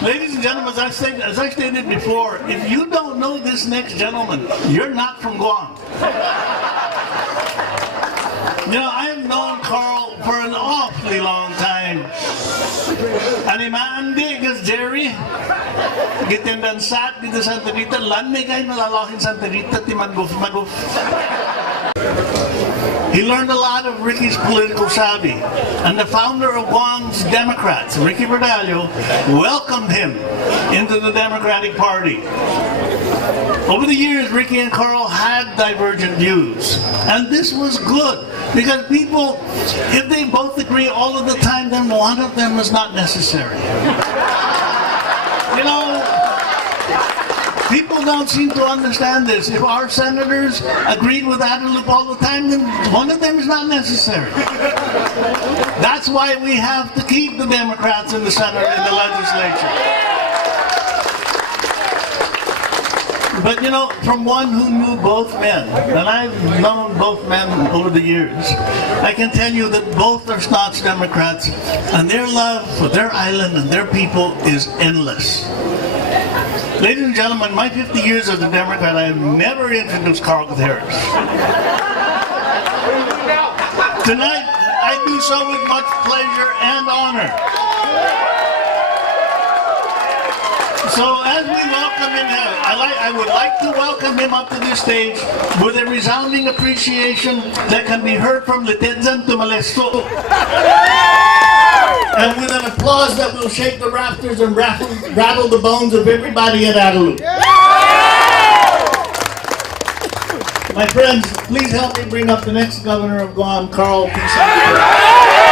Ladies and gentlemen, as I stated before, if you don't know this next gentleman, you're not from Guam. You know, I have known Carl for an awfully long time. Animaandi gas Jerry. Gitindansat dito Santa Rita. Lanme kayo malalaking Santa Rita ti maguf. He learned a lot of Ricky's political savvy, and the founder of Guam's Democrats, Ricky Berdallo, welcomed him into the Democratic Party. Over the years, Ricky and Carl had divergent views, and this was good, because people, if they both agree all of the time, then one of them is not necessary. You know, people don't seem to understand this. If our senators agreed with Adelup all the time, then one of them is not necessary. That's why we have to keep the Democrats in the Senate and the legislature. But you know, from one who knew both men, and I've known both men over the years, I can tell you that both are staunch Democrats, and their love for their island and their people is endless. Ladies and gentlemen, my 50 years as a Democrat, I have never introduced Carl Gutierrez. Tonight, I do so with much pleasure and honor. So as we welcome him, I would like to welcome him up to this stage with a resounding appreciation that can be heard from Litedzan to Malesto. And with an applause that will shake the rafters and rattle the bones of everybody at Adelup. My friends, please help me bring up the next governor of Guam, Carl T.C.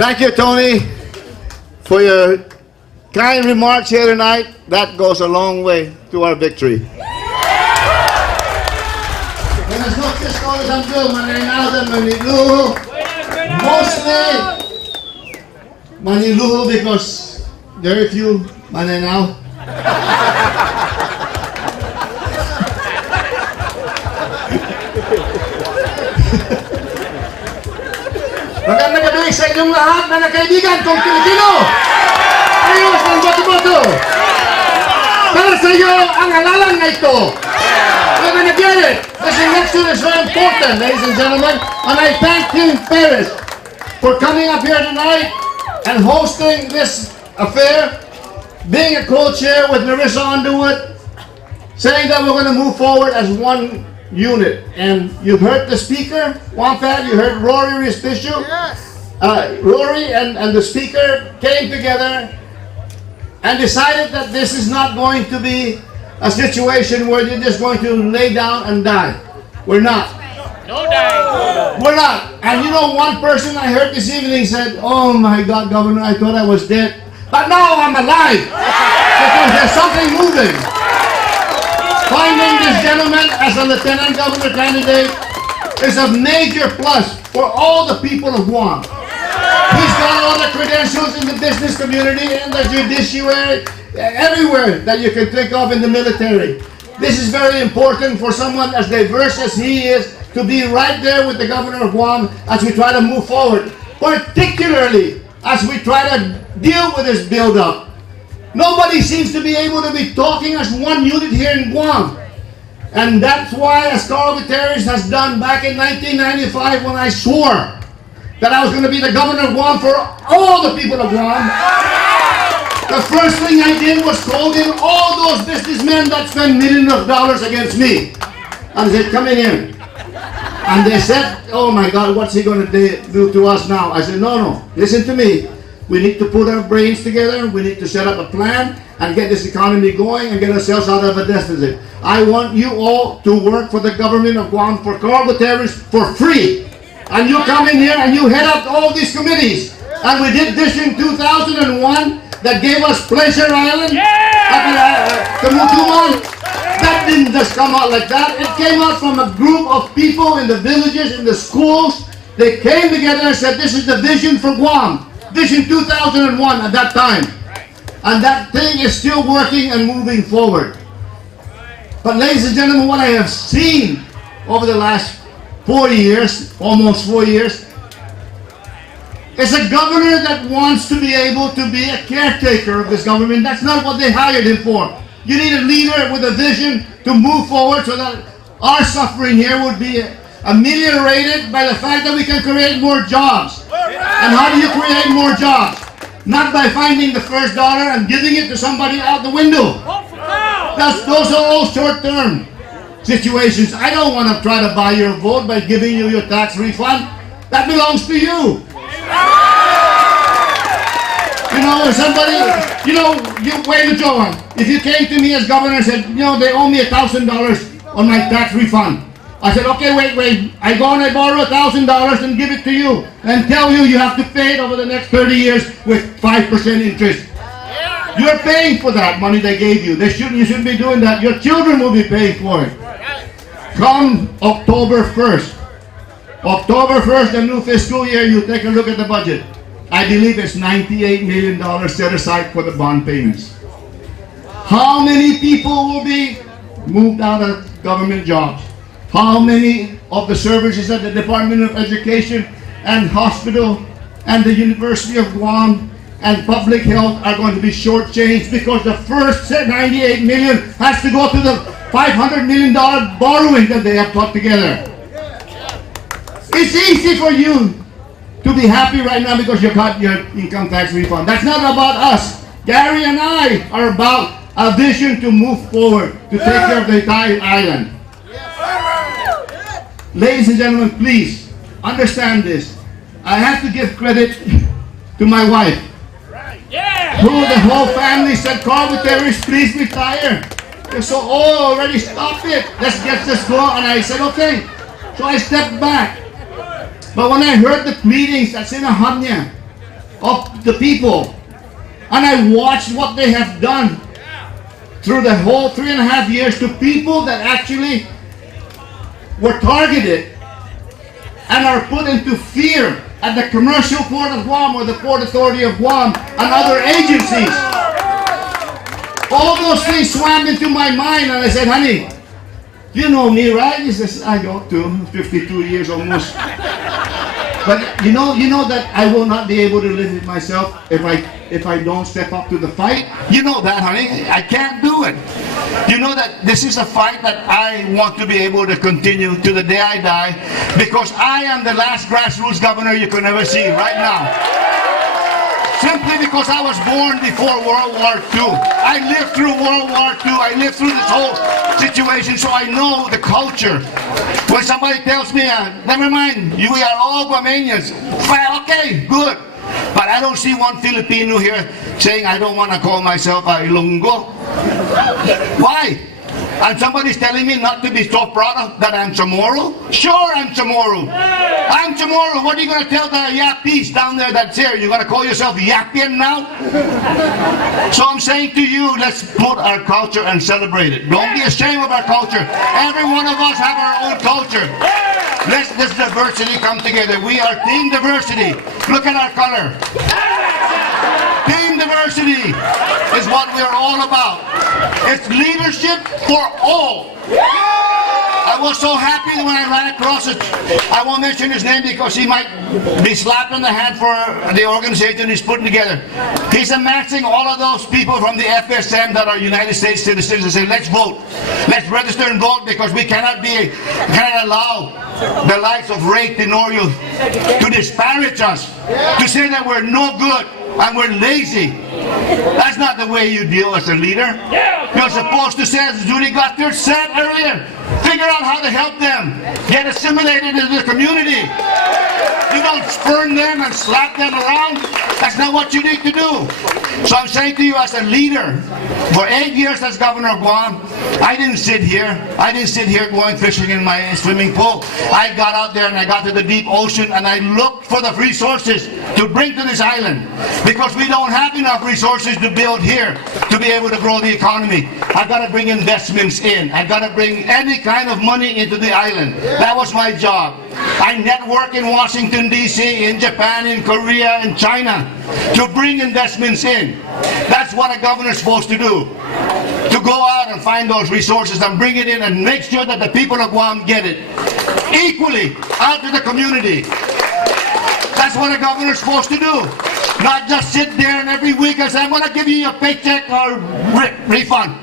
Thank you, Tony, for your kind remarks here tonight. That goes a long way to our victory. Buenas noches, todos amigos. Manenado, Maniluho. Mostly Maniluho because very few Manenao. Magandang gabi sa inyong lahat na kaibigan kong Pilipino. Ayos ng boto-boto. Para sa iyo ang halalan na ito. We're gonna get it. This election is very important, ladies and gentlemen. And I thank King Perez for coming up here tonight and hosting this affair, being a co-chair with Marissa Underwood, saying that we're gonna move forward as one unit. And you've heard the speaker, Wampat, you heard Rory Rispiciu. Yes. Rory and the speaker came together and decided that this is not going to be a situation where you're just going to lay down and die. We're not. No dying. We're not. And you know, one person I heard this evening said, "Oh my God, Governor, I thought I was dead. But now I'm alive." Because there's something moving. Finding this gentleman as a lieutenant governor candidate is a major plus for all the people of Guam. He's got all the credentials in the business community, in the judiciary, everywhere that you can think of in the military. This is very important for someone as diverse as he is to be right there with the governor of Guam as we try to move forward, particularly as we try to deal with this buildup. Nobody seems to be able to be talking as one unit here in Guam. And that's why, as Carl Gutierrez has done back in 1995 when I swore that I was going to be the governor of Guam for all the people of Guam, the first thing I did was call in all those businessmen that spent millions of dollars against me. And I said, come in here. And they said, oh my God, what's he going to do to us now? I said, no, listen to me. We need to put our brains together. We need to set up a plan and get this economy going and get ourselves out of a deficit. I want you all to work for the government of Guam, for Carl Gutierrez, for free. And you come in here and you head up all these committees. And we did this in 2001 that gave us Pleasure Island, Kamutuman. That didn't just come out like that. It came out from a group of people in the villages, in the schools. They came together and said, this is the vision for Guam. Vision 2001 at that time. And that thing is still working and moving forward. But ladies and gentlemen, what I have seen over the last 4 years, almost 4 years, is a governor that wants to be able to be a caretaker of this government. That's not what they hired him for. You need a leader with a vision to move forward so that our suffering here would be ameliorated by the fact that we can create more jobs. And how do you create more jobs? Not by finding the first dollar and giving it to somebody out the window. Those are all short-term situations. I don't want to try to buy your vote by giving you your tax refund. That belongs to you. You know, somebody, wait a Joaquin. If you came to me as governor and said, they owe me $1,000 on my tax refund. I said, okay, wait. I go and I borrow $1,000 and give it to you and tell you have to pay it over the next 30 years with 5% interest. You're paying for that money they gave you. You shouldn't be doing that. Your children will be paying for it. Come October 1st. October 1st, the new fiscal year, you take a look at the budget. I believe it's $98 million set aside for the bond payments. How many people will be moved out of government jobs? How many of the services at the Department of Education and hospital and the University of Guam and public health are going to be shortchanged because the first $98 million has to go to the $500 million borrowing that they have put together. It's easy for you to be happy right now because you got your income tax refund. That's not about us. Gary and I are about a vision to move forward, to take care of the entire island. Ladies and gentlemen, please understand this. I have to give credit to my wife, who the whole family said, Carl Gutierrez, please retire. They're so, already stop it. Let's get this going. And I said, okay. So I stepped back. But when I heard the pleadings at Sinahanya of the people, and I watched what they have done through the whole 3.5 years to people that actually were targeted and are put into fear at the Commercial Port of Guam or the Port Authority of Guam and other agencies. All those things swam into my mind and I said, honey, you know me, right? He says, I go to 52 years almost. But you know that I will not be able to live with myself if I don't step up to the fight. You know that, honey. I can't do it. You know that this is a fight that I want to be able to continue to the day I die because I am the last grassroots governor you could ever see right now. Simply because I was born before World War II. I lived through World War II. I lived through this whole situation, so I know the culture. When somebody tells me, never mind, we are all Guamanians. Well, okay, good. But I don't see one Filipino here saying, I don't want to call myself a Ilonggo. Why? And somebody's telling me not to be so proud of that I'm Chamorro? Sure, I'm Chamorro. I'm Chamorro. What are you going to tell the Yappies down there that's here? You're going to call yourself Yappian now? So I'm saying to you, let's put our culture and celebrate it. Don't be ashamed of our culture. Every one of us have our own culture. Let this diversity come together. We are team diversity. Look at our color. Team diversity is what we're all about. It's leadership for all. I was so happy when I ran across it. I won't mention his name because he might be slapped on the hand for the organization he's putting together. He's amassing all of those people from the FSM that are United States citizens and say, let's vote. Let's register and vote because we cannot allow the likes of Ray Tenorio to disparage us, to say that we're no good and we're lazy. That's not the way you deal as a leader. You're supposed to say, as Judy Gutierrez said earlier, figure out how to help them get assimilated into the community. You don't spurn them and slap them around. That's not what you need to do. So I'm saying to you as a leader, for 8 years as governor of Guam, I didn't sit here. I didn't sit here going fishing in my swimming pool. I got out there and I got to the deep ocean and I looked for the resources to bring to this island because we don't have enough resources to build here to be able to grow the economy. I've got to bring investments in. I've got to bring any kind of money into the island. That was my job. I network in Washington, D.C., in Japan, in Korea, in China to bring investments in. That's what a governor's supposed to do. To go out and find those resources and bring it in and make sure that the people of Guam get it equally out to the community. That's what a governor's supposed to do. Not just sit there and every week and say, I'm going to give you your paycheck or refund.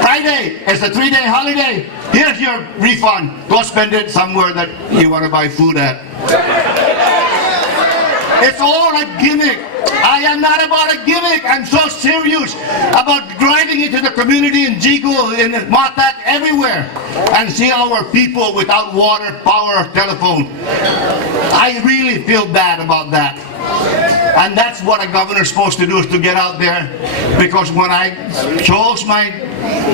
Friday is a 3-day holiday. Here's your refund. Go spend it somewhere that you want to buy food at. It's all a gimmick. I am not about a gimmick. I'm so serious about driving into the community in Jigo, in Matak, everywhere, and see our people without water, power, or telephone. I really feel bad about that. And that's what a governor's supposed to do, is to get out there. Because when I chose my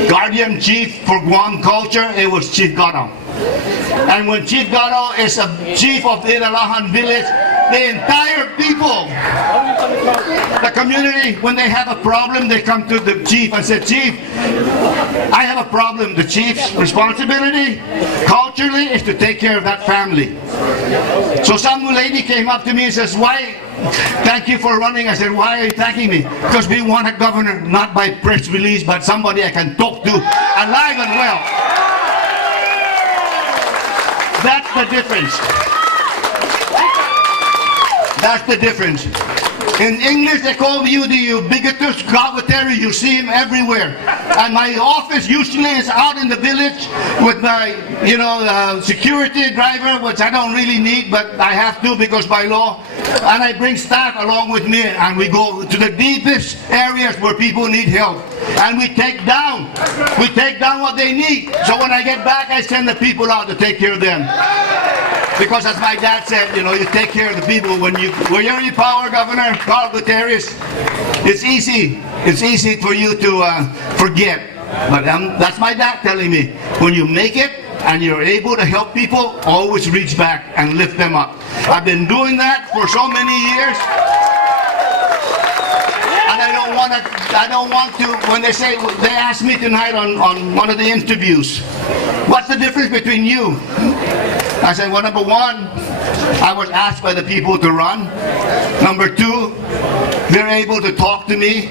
guardian chief for Guam culture, it was Chief Gatto. And when Chief Gatto is a chief of the Inalahan village, the entire people, the community, when they have a problem, they come to the chief and say, Chief, I have a problem. The chief's responsibility, culturally, is to take care of that family. So some lady came up to me and says, why? Thank you for running. I said, why are you thanking me? Because we want a governor, not by press release, but somebody I can talk to alive and well. That's the difference. That's the difference. In English, they call you the ubiquitous Gutierrez. You see him everywhere. And my office usually is out in the village with my, security driver, which I don't really need, but I have to because by law. And I bring staff along with me, and we go to the deepest areas where people need help. And we take down what they need. So when I get back, I send the people out to take care of them. Because as my dad said, you take care of the people. When you're in power, Governor Carl Gutierrez, it's easy for you to forget. But that's my dad telling me. When you make it and you're able to help people, always reach back and lift them up. I've been doing that for so many years. And I don't want to, when they asked me tonight on one of the interviews, what's the difference between you? I said, well, number one, I was asked by the people to run. Number two, they're able to talk to me.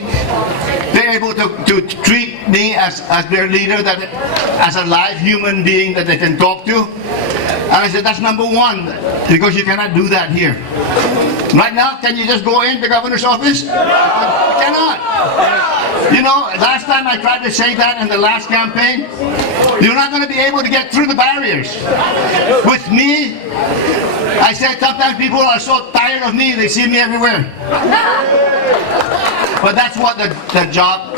They're able to treat me as their leader, as a live human being that they can talk to. And I said, that's number one, because you cannot do that here. Right now, can you just go in the governor's office? You cannot. Last time I tried to say that in the last campaign, you're not going to be able to get through the barriers. With me, I said sometimes people are so tired of me, they see me everywhere. But that's what the job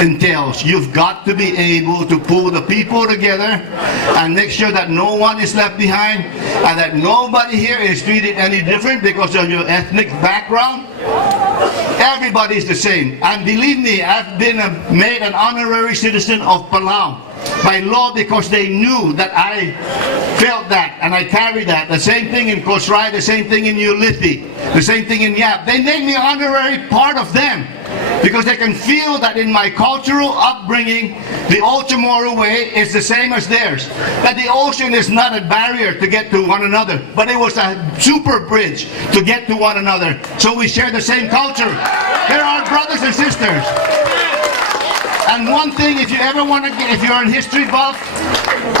entails. You've got to be able to pull the people together and make sure that no one is left behind and that nobody here is treated any different because of your ethnic background. Everybody's the same. And believe me, I've been made an honorary citizen of Palau by law because they knew that I felt that and I carried that. The same thing in Kosrae, the same thing in Ulithi, the same thing in Yap. They made me honorary part of them because they can feel that in my cultural upbringing, the Old Chamorro way is the same as theirs. That the ocean is not a barrier to get to one another, but it was a super bridge to get to one another. So we share the same culture. They're our brothers and sisters. And one thing, if you ever want to get, if you're in history buff,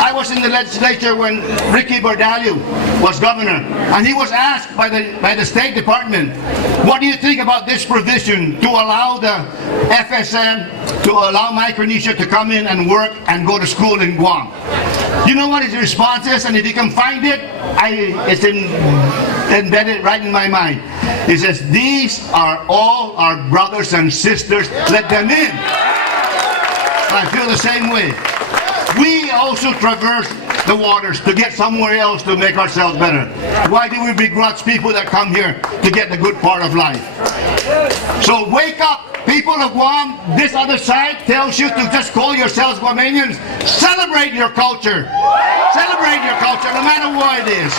I was in the legislature when Ricky Bardallo was governor, and he was asked by the State Department, what do you think about this provision to allow the FSM, to allow Micronesia to come in and work and go to school in Guam? You know what his response is? And if you can find it, it's embedded right in my mind. He says, these are all our brothers and sisters, let them in. I feel the same way. We also traverse the waters to get somewhere else to make ourselves better. Why do we begrudge people that come here to get the good part of life? So wake up, people of Guam. This other side tells you to just call yourselves Guamanians. Celebrate your culture. Celebrate your culture, no matter what it is.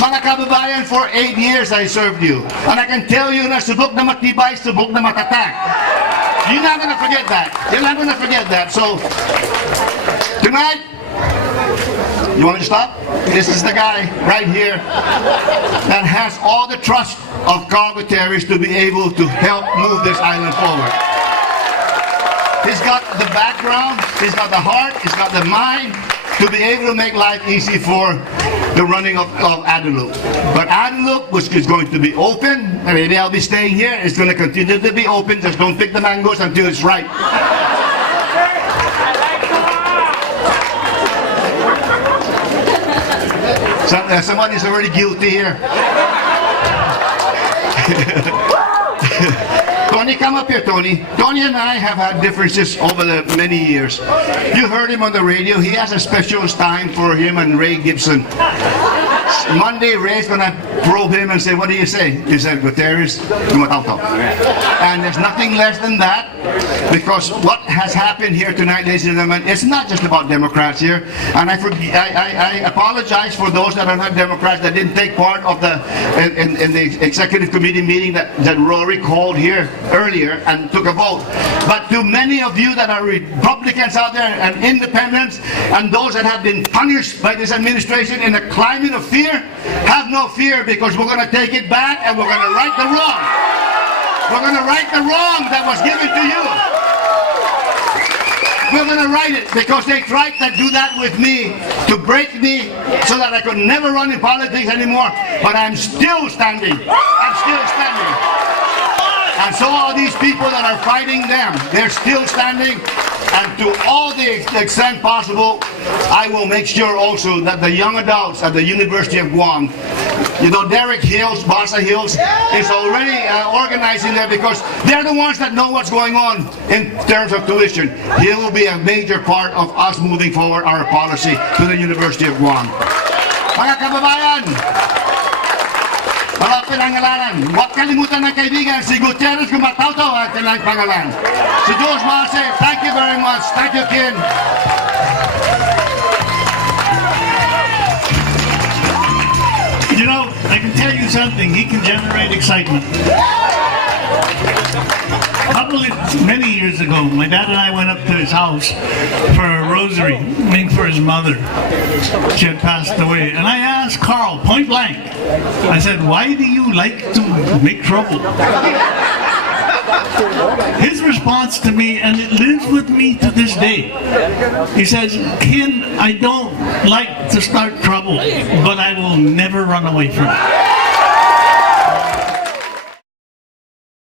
Mga kababayan, for 8 years I served you. And I can tell you na subok na matibay, subok na matatak. You're not going to forget that. You're not going to forget that. So, tonight, you want me to stop? This is the guy right here that has all the trust of Carl Gutierrez to be able to help move this island forward. He's got the background, he's got the heart, he's got the mind to be able to make life easy for the running of Adelup. But Adelup is going to be open, and maybe I'll be staying here. It's going to continue to be open. Just don't pick the mangoes until it's ripe. Someone is already guilty here. Tony, come up here, Tony. Tony and I have had differences over the many years. You heard him on the radio. He has a special time for him and Ray Gibson. Monday, Ray's gonna probe him and say, what do you say? He said, Gutierrez, tumataw-taw. And there's nothing less than that, because what has happened here tonight, ladies and gentlemen, it's not just about Democrats here. And I apologize for those that are not Democrats that didn't take part of in the executive committee meeting that Rory called here earlier and took a vote. But to many of you that are Republicans out there and independents and those that have been punished by this administration in a climate of fear, have no fear, because we're going to take it back and we're going to right the wrong. We're going to right the wrong that was given to you. We're going to right it, because they tried to do that with me, to break me so that I could never run in politics anymore. But I'm still standing. I'm still standing. And so are these people that are fighting them. They're still standing. And to all the extent possible, I will make sure also that the young adults at the University of Guam, you know, Derek Hills, Basa Hills, is already organizing there, because they're the ones that know what's going on in terms of tuition. He will be a major part of us moving forward our policy to the University of Guam. Mga kababayan, mga pinangalanan, huwag kalimutan ng kaibigan, si Gutierrez kumataw-taw ang kanilang pangalan. Si George Marce, thank you very much. Thank you, Ken. You know, I can tell you something. He can generate excitement. Many years ago, my dad and I went up to his house for a rosary, made for his mother. She had passed away. And I asked Carl, point blank, I said, why do you like to make trouble? His response to me, and it lives with me to this day, he says, Ken, I don't like to start trouble, but I will never run away from it.